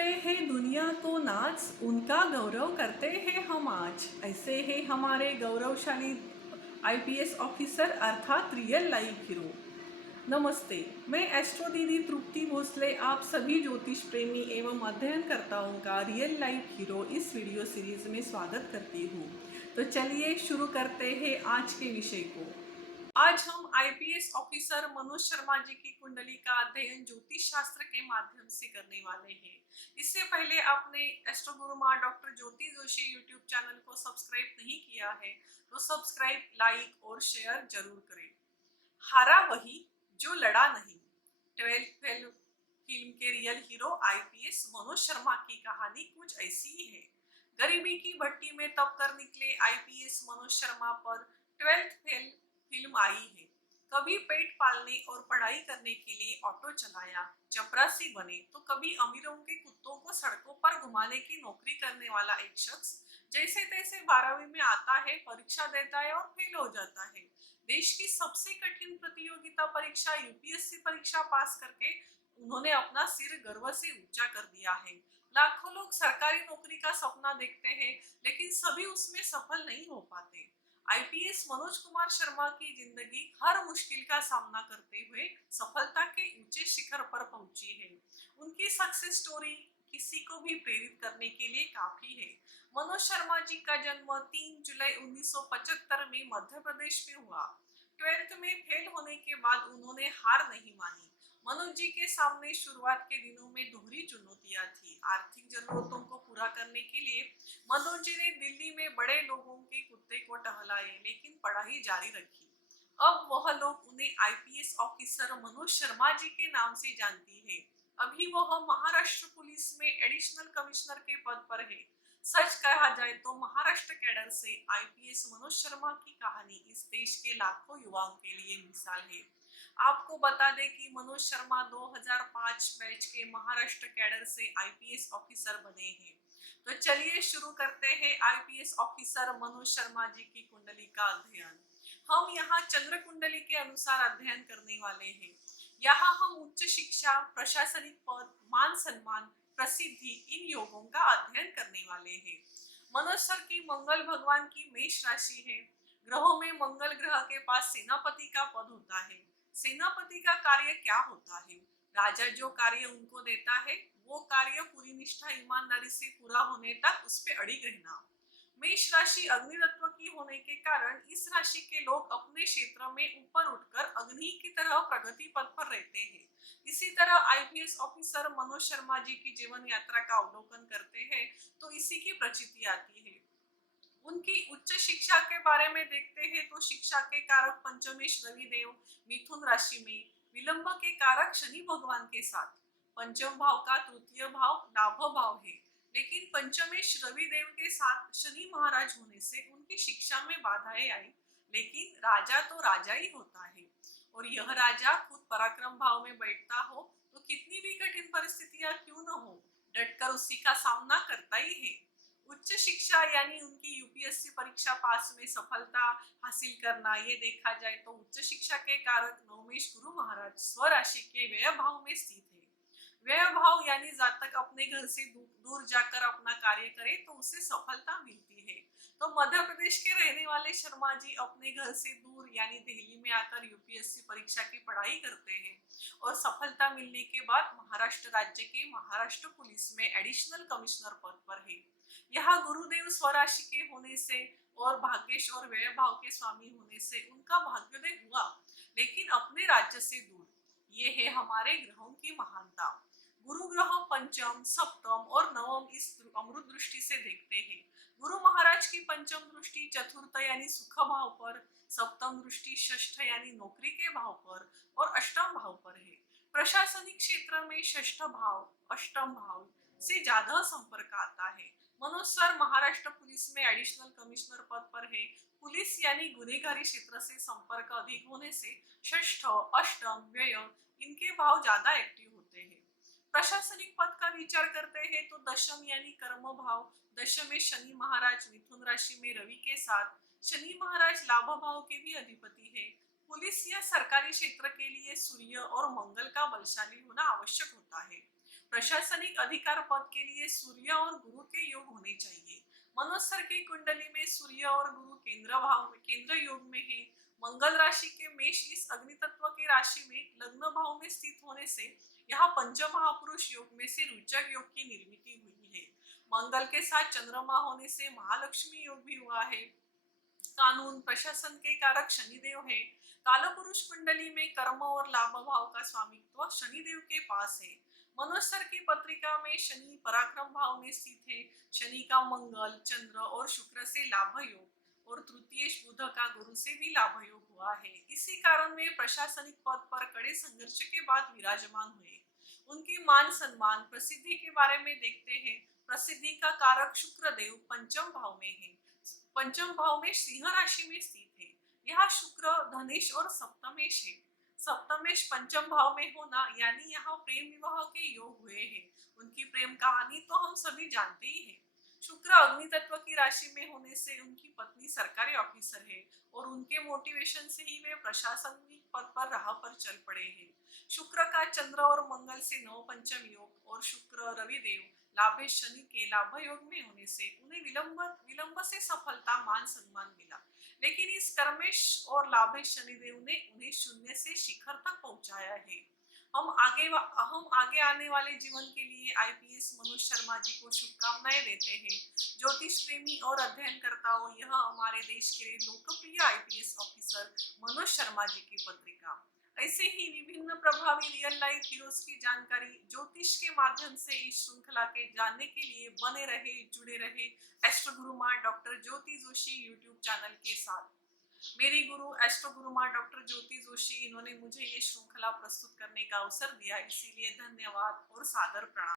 पे है दुनिया को नाच, उनका गौरव करते हैं हम आज। ऐसे है हमारे गौरवशाली आईपीएस ऑफिसर अर्थात रियल लाइफ हीरो। नमस्ते, मैं एस्ट्रो दीदी तृप्ति भोसले आप सभी ज्योतिष प्रेमी एवं अध्ययनकर्ताओं का रियल लाइफ हीरो इस वीडियो सीरीज में स्वागत करती हूँ। तो चलिए शुरू करते हैं आज के विषय को। आज हम आईपीएस ऑफिसर मनोज शर्मा जी की कुंडली का अध्ययन ज्योतिष शास्त्र के माध्यम से करने वाले हैं। इससे पहले आपने एस्ट्रो गुरु माँ डॉक्टर ज्योति जोशी यूट्यूब चैनल को सब्सक्राइब नहीं किया है तो सब्सक्राइब, लाइक और शेयर जरूर करें। हारा वही जो लड़ा नहीं। 12th फेल फिल्म के real hero IPS Manoj Sharma की कहानी कुछ ऐसी ही है। गरीबी की भट्टी में तप कर निकले आईपीएस मनोज शर्मा पर 12th फेल फिल्म आई है। कभी पेट पालने और पढ़ाई करने के लिए ऑटो चलाया, चपरासी बने, तो कभी अमीरों के कुत्तों को सड़कों पर घुमाने की नौकरी करने वाला एक शख्स जैसे तैसे 12वीं में आता है, परीक्षा देता है और फेल हो जाता है। देश की सबसे कठिन प्रतियोगिता परीक्षा यूपीएससी परीक्षा पास करके उन्होंने अपना सिर गर्व से ऊंचा कर दिया है। लाखों लोग सरकारी नौकरी का सपना देखते हैं लेकिन सभी उसमें सफल नहीं हो पाते। आईपीएस मनोज कुमार शर्मा की जिंदगी हर मुश्किल का सामना करते हुए सफलता के ऊंचे शिखर पर पहुंची है। उनकी सक्सेस स्टोरी किसी को भी प्रेरित करने के लिए काफी है। मनोज शर्मा जी का जन्म 3 जुलाई 1975 में मध्य प्रदेश में हुआ। 12th में फेल होने के बाद उन्होंने हार नहीं मानी। मनोज जी के सामने शुरुआत के दिनों में दोहरी चुनौतियां थी। आर्थिक जरूरतों को पूरा करने के लिए मनोज जी ने दिल्ली में बड़े लोगों के कुत्ते को टहलाए लेकिन पढ़ाई जारी रखी। अब वह लोग उन्हें आईपीएस ऑफिसर मनोज शर्मा जी के नाम से जानती है। अभी वह महाराष्ट्र पुलिस में एडिशनल कमिश्नर के पद पर है। सच कहा जाए तो महाराष्ट्र कैडर से आईपीएस मनोज शर्मा की कहानी इस देश के लाखों युवाओं के लिए मिसाल है। आपको बता दें कि मनोज शर्मा 2005 बैच के महाराष्ट्र कैडर से आईपीएस ऑफिसर बने हैं। तो चलिए शुरू करते हैं आईपीएस ऑफिसर मनोज शर्मा जी की कुंडली का अध्ययन। हम यहाँ चंद्र कुंडली के अनुसार अध्ययन करने वाले हैं। यहाँ हम उच्च शिक्षा, प्रशासनिक पद, मान सम्मान, प्रसिद्धि इन योगों का अध्ययन करने वाले हैं। मनोज सर की मंगल भगवान की मेष राशि है। ग्रहों में मंगल ग्रह के पास सेनापति का पद होता है। सेनापति का कार्य क्या होता है? राजा जो कार्य उनको देता है वो कार्य पूरी निष्ठा ईमानदारी से पूरा होने तक उस पे अड़िग रहना। मेष राशि अग्नि तत्व की होने के कारण इस राशि के लोग अपने क्षेत्र में ऊपर उठकर अग्नि की तरह प्रगति पथ पर रहते हैं। इसी तरह आईपीएस ऑफिसर मनोज शर्मा जी की जीवन यात्रा का अवलोकन करते हैं तो इसी की प्रचिति आती है। उनकी उच्च शिक्षा के बारे में देखते हैं तो शिक्षा के कारक पंचमेश रविदेव मिथुन राशि में, विलंब के कारक शनि भगवान के साथ। पंचम भाव का तृतीय भाव लाभ भाव है, लेकिन पंचमेश रविदेव के साथ शनि महाराज होने से उनकी शिक्षा में बाधाएं आई। लेकिन राजा तो राजा ही होता है और यह राजा खुद पराक्रम भाव में बैठता हो तो कितनी भी कठिन परिस्थितियां क्यों न हो, डटकर उसी का सामना करता ही है। उच्च शिक्षा यानी उनकी यूपीएससी परीक्षा पास में सफलता हासिल करना, ये देखा जाए तो उच्च शिक्षा के कारक नवमेश गुरु महाराज स्वराशि के व्यय भाव में स्थित है। व्यय भाव यानी जातक अपने घर से दूर जाकर अपना कार्य करे तो उसे सफलता मिलती है। तो मध्य प्रदेश के रहने वाले शर्मा जी अपने घर से दूर यानी दिल्ली में आकर यूपीएससी परीक्षा की पढ़ाई करते हैं और सफलता मिलने के बाद महाराष्ट्र राज्य के महाराष्ट्र पुलिस में एडिशनल कमिश्नर पद पर है। यहाँ गुरुदेव स्वराशि के होने से और भाग्येश और व्यय भाव के स्वामी होने से उनका भाग्योदय हुआ, लेकिन अपने राज्य से दूर। ये है हमारे ग्रहों की महानता। गुरु ग्रह पंचम, सप्तम और नवम इस अमृत दृष्टि से देखते हैं। गुरु महाराज की पंचम दृष्टि चतुर्थ यानी सुख भाव पर, सप्तम दृष्टि षष्ठ यानी नौकरी के भाव पर और अष्टम भाव पर है। प्रशासनिक क्षेत्र में षष्ठ भाव, अष्टम भाव से ज्यादा संपर्क आता है। मनोज सर महाराष्ट्र पुलिस में एडिशनल कमिश्नर पद पर है। पुलिस यानी गुनेगारी क्षेत्र से संपर्क अधिक होने से षष्ठ, अष्टम, व्यय इनके भाव ज्यादा एक्टिव होते हैं। प्रशासनिक पद का विचार करते हैं तो दशम यानी कर्म भाव, दशम में शनि महाराज मिथुन राशि में रवि के साथ। शनि महाराज लाभ भाव के भी अधिपति है। पुलिस या सरकारी क्षेत्र के लिए सूर्य और मंगल का बलशाली होना आवश्यक होता है। प्रशासनिक अधिकार पद के लिए सूर्य और गुरु के योग होने चाहिए। मनोज सर की कुंडली में सूर्य और गुरु केंद्र योग में है। मंगल राशि के मेष इस अग्नि तत्व की राशि में लग्न भाव में स्थित होने से यहाँ पंच महापुरुष योग में से रुचक योग की निर्मिति हुई है। मंगल के साथ चंद्रमा होने से महालक्ष्मी योग भी हुआ है। कानून प्रशासन के कारक शनिदेव है। कालपुरुष कुंडली में कर्म और लाभ भाव का स्वामित्व शनिदेव के पास है। मनोज सर की पत्रिका में शनि पराक्रम भाव में स्थित है। शनि का मंगल, चंद्र और शुक्र से लाभ योग और तृतीय बुध का गुरु से भी लाभ योग हुआ है। इसी कारण वे प्रशासनिक पद पर कड़े संघर्ष के बाद विराजमान हुए। उनकी मान सम्मान प्रसिद्धि के बारे में देखते हैं। प्रसिद्धि का कारक शुक्र देव पंचम भाव में है। पंचम भाव में सिंह राशि में स्थित है। यह शुक्र धनेश और सप्तमेश है। सप्तमेश पंचम भाव में होना यानी यहाँ प्रेम विवाह के योग हुए हैं। उनकी प्रेम कहानी तो हम सभी जानते ही हैं। शुक्र अग्नि तत्व की राशि में होने से उनकी पत्नी सरकारी ऑफिसर है और उनके मोटिवेशन से ही वे प्रशासनिक पद पर राह पर चल पड़े हैं। शुक्र का चंद्र और मंगल से नव पंचम योग और शुक्र रविदेव लाभेश शनि के लाभ योग में होने से उन्हें विलंब से सफलता मान सम्मान मिला। लेकिन इस कर्मेश और लाभेश शनिदेव ने उन्हें शून्य से शिखर तक पहुंचाया है। हम आगे आने वाले जीवन के लिए आईपीएस मनोज शर्मा जी को शुभकामनाएं देते हैं। ज्योतिष प्रेमी और अध्ययनकर्ताओं, यह हमारे देश के लोकप्रिय आईपीएस ऑफिसर मनोज शर्मा जी की पत्रिका। ऐसे ही विभिन्न प्रभावी रियल लाइफ हीरोज की जानकारी ज्योतिष के माध्यम से इस श्रृंखला के जानने के लिए बने रहे, जुड़े रहे एस्ट्रो गुरु माँ डॉक्टर ज्योति जोशी यूट्यूब चैनल के साथ। मेरी गुरु एस्ट्रो गुरु माँ डॉक्टर ज्योति जोशी, इन्होंने मुझे ये श्रृंखला प्रस्तुत करने का अवसर दिया, इसीलिए धन्यवाद और सादर प्रणाम।